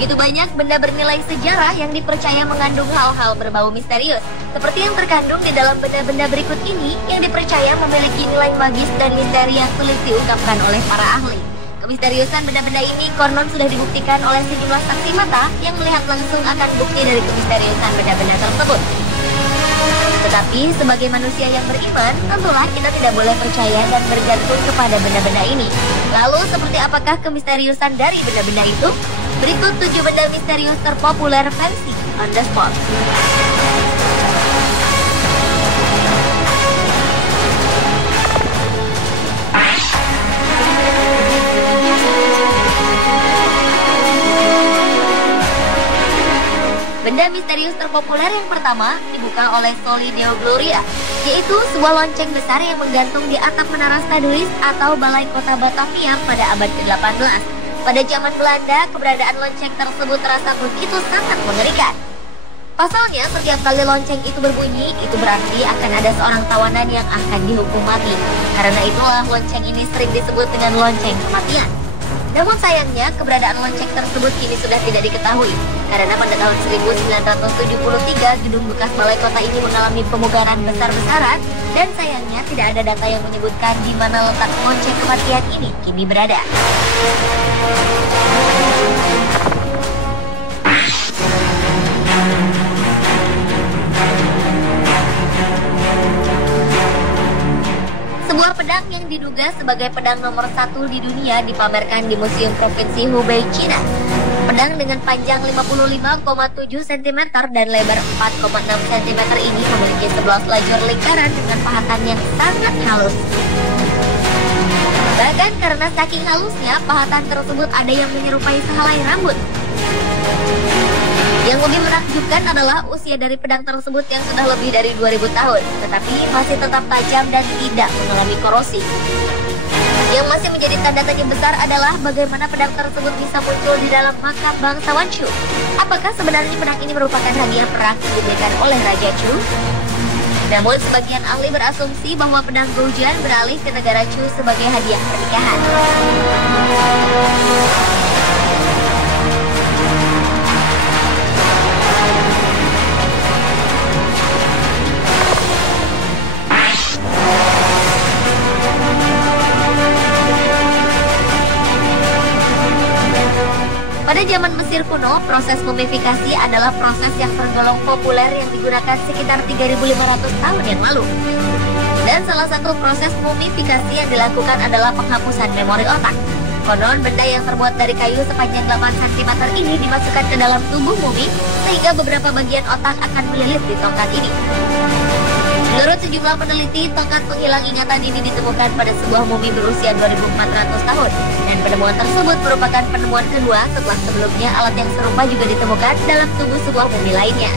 Begitu banyak benda bernilai sejarah yang dipercaya mengandung hal-hal berbau misterius, seperti yang terkandung di dalam benda-benda berikut ini yang dipercaya memiliki nilai magis dan misteri yang sulit diungkapkan oleh para ahli. Kemisteriusan benda-benda ini konon sudah dibuktikan oleh sejumlah saksi mata yang melihat langsung akan bukti dari kemisteriusan benda-benda tersebut. Tetapi sebagai manusia yang beriman, tentulah kita tidak boleh percaya dan bergantung kepada benda-benda ini. Lalu seperti apakah kemisteriusan dari benda-benda itu? Berikut 7 benda misterius terpopuler versi on the spot. Benda misterius terpopuler yang pertama dibuka oleh Soli Deo Gloria, yaitu sebuah lonceng besar yang menggantung di atap menara Staduis atau balai kota Batavia pada abad ke-18. Pada zaman Belanda, keberadaan lonceng tersebut terasa begitu sangat mengerikan. Pasalnya, setiap kali lonceng itu berbunyi, itu berarti akan ada seorang tawanan yang akan dihukum mati. Karena itulah lonceng ini sering disebut dengan lonceng kematian. Namun sayangnya, keberadaan lonceng tersebut kini sudah tidak diketahui. Karena pada tahun 1973, gedung bekas balai kota ini mengalami pemugaran besar-besaran, dan sayangnya tidak ada data yang menyebutkan di mana letak lonceng kematian ini kini berada. Sebuah pedang yang diduga sebagai pedang nomor 1 di dunia dipamerkan di Museum Provinsi Hubei, China. Pedang dengan panjang 55,7 cm dan lebar 4,6 cm ini memiliki 11 lajur lingkaran dengan pahatan yang sangat halus. Bahkan karena saking halusnya, pahatan tersebut ada yang menyerupai sehelai rambut. Yang lebih menakjubkan adalah usia dari pedang tersebut yang sudah lebih dari 2000 tahun, tetapi masih tetap tajam dan tidak mengalami korosi. Yang masih menjadi tanda tanya besar adalah bagaimana pedang tersebut bisa muncul di dalam makam bangsawan Chu. Apakah sebenarnya pedang ini merupakan hadiah perang yang diberikan oleh Raja Chu? Namun sebagian ahli berasumsi bahwa pedang Goujian beralih ke negara Chu sebagai hadiah pernikahan. Pada zaman Mesir kuno, proses mumifikasi adalah proses yang tergolong populer yang digunakan sekitar 3.500 tahun yang lalu. Dan salah satu proses mumifikasi yang dilakukan adalah penghapusan memori otak. Konon, benda yang terbuat dari kayu sepanjang 8 cm ini dimasukkan ke dalam tubuh mumi, sehingga beberapa bagian otak akan melilit di tongkat ini. Menurut sejumlah peneliti, tongkat penghilang ingatan ini ditemukan pada sebuah mumi berusia 2.400 tahun. Dan penemuan tersebut merupakan penemuan kedua setelah sebelumnya alat yang serupa juga ditemukan dalam tubuh sebuah mumi lainnya.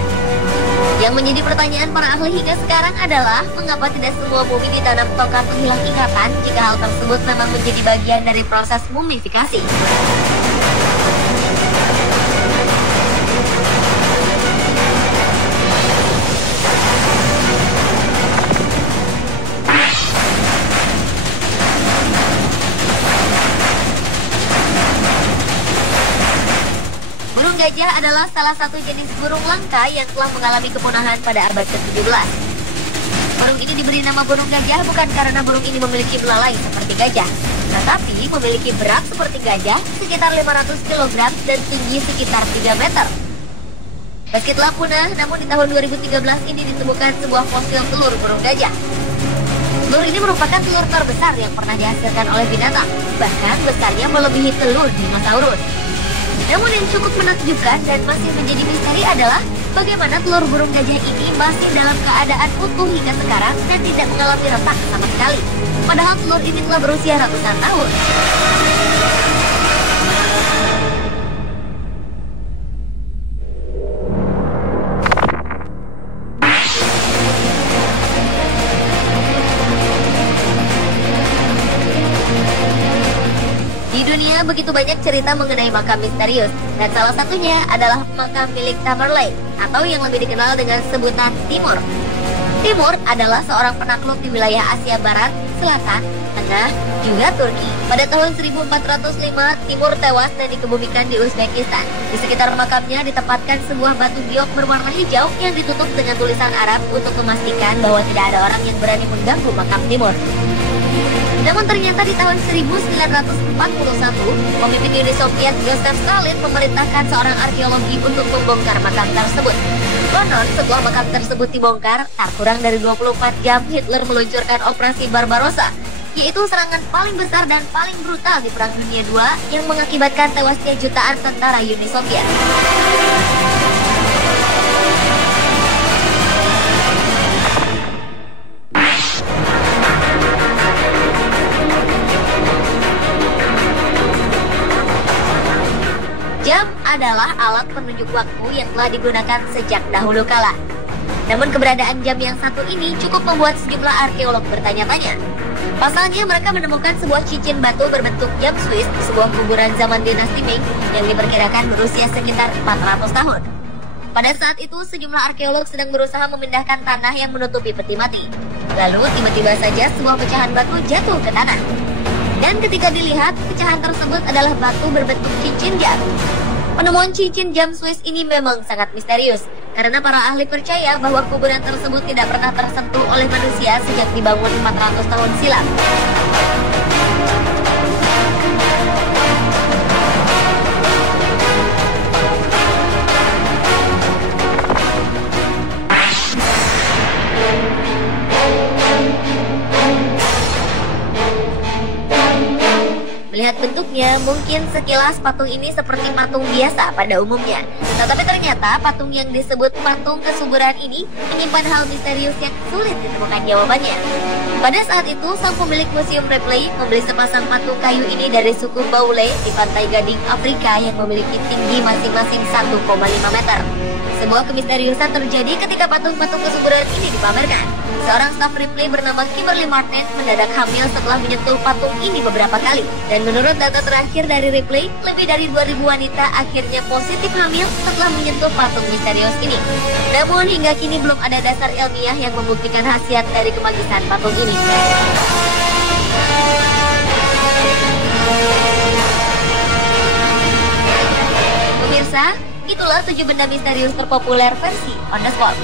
Yang menjadi pertanyaan para ahli hingga sekarang adalah, mengapa tidak semua mumi ditanam tongkat penghilang ingatan jika hal tersebut memang menjadi bagian dari proses mumifikasi? Gajah adalah salah satu jenis burung langka yang telah mengalami kepunahan pada abad ke-17. Burung ini diberi nama burung gajah bukan karena burung ini memiliki belalai seperti gajah, tetapi memiliki berat seperti gajah sekitar 500 kg dan tinggi sekitar 3 meter. Meski telah punah, namun di tahun 2013 ini ditemukan sebuah fosil telur burung gajah. Telur ini merupakan telur terbesar yang pernah dihasilkan oleh binatang, bahkan besarnya melebihi telur dinosaurus. Namun yang cukup menakjubkan dan masih menjadi misteri adalah bagaimana telur burung gajah ini masih dalam keadaan utuh hingga sekarang dan tidak mengalami retak sama sekali. Padahal telur ini telah berusia ratusan tahun. Di dunia begitu banyak cerita mengenai makam misterius, dan salah satunya adalah makam milik Tamerlane, atau yang lebih dikenal dengan sebutan Timur. Timur adalah seorang penakluk di wilayah Asia Barat, Selatan, Tengah, juga Turki. Pada tahun 1405, Timur tewas dan dikebumikan di Uzbekistan. Di sekitar makamnya ditempatkan sebuah batu giok berwarna hijau yang ditutup dengan tulisan Arab untuk memastikan bahwa tidak ada orang yang berani mengganggu makam Timur. Namun ternyata di tahun 1941, pemimpin Uni Soviet Joseph Stalin memerintahkan seorang arkeologi untuk membongkar makam tersebut. Konon setelah makam tersebut dibongkar, tak kurang dari 24 jam Hitler meluncurkan operasi Barbarossa, yaitu serangan paling besar dan paling brutal di Perang Dunia II yang mengakibatkan tewasnya jutaan tentara Uni Soviet. Jam adalah alat penunjuk waktu yang telah digunakan sejak dahulu kala. Namun keberadaan jam yang satu ini cukup membuat sejumlah arkeolog bertanya-tanya. Pasalnya mereka menemukan sebuah cincin batu berbentuk jam Swiss di sebuah kuburan zaman dinasti Ming yang diperkirakan berusia sekitar 400 tahun. Pada saat itu sejumlah arkeolog sedang berusaha memindahkan tanah yang menutupi peti mati. Lalu tiba-tiba saja sebuah pecahan batu jatuh ke tanah. Dan ketika dilihat, pecahan tersebut adalah batu berbentuk cincin jam. Penemuan cincin jam Swiss ini memang sangat misterius, karena para ahli percaya bahwa kuburan tersebut tidak pernah tersentuh oleh manusia sejak dibangun 400 tahun silam. Melihat bentuknya, mungkin sekilas patung ini seperti patung biasa pada umumnya. Tetapi ternyata patung yang disebut patung kesuburan ini menyimpan hal misterius yang sulit ditemukan jawabannya. Pada saat itu, sang pemilik Museum Ripley membeli sepasang patung kayu ini dari suku Baule di Pantai Gading, Afrika yang memiliki tinggi masing-masing 1,5 meter. Sebuah kemisteriusan terjadi ketika patung-patung kesuburan ini dipamerkan. Seorang staf Ripley bernama Kimberly Martin mendadak hamil setelah menyentuh patung ini beberapa kali. Dan menurut data terakhir dari Ripley, lebih dari 2.000 wanita akhirnya positif hamil setelah menyentuh patung misterius ini. Namun hingga kini belum ada dasar ilmiah yang membuktikan khasiat dari kemagisan patung ini. Pemirsa, itulah 7 benda misterius terpopuler versi On The Spot.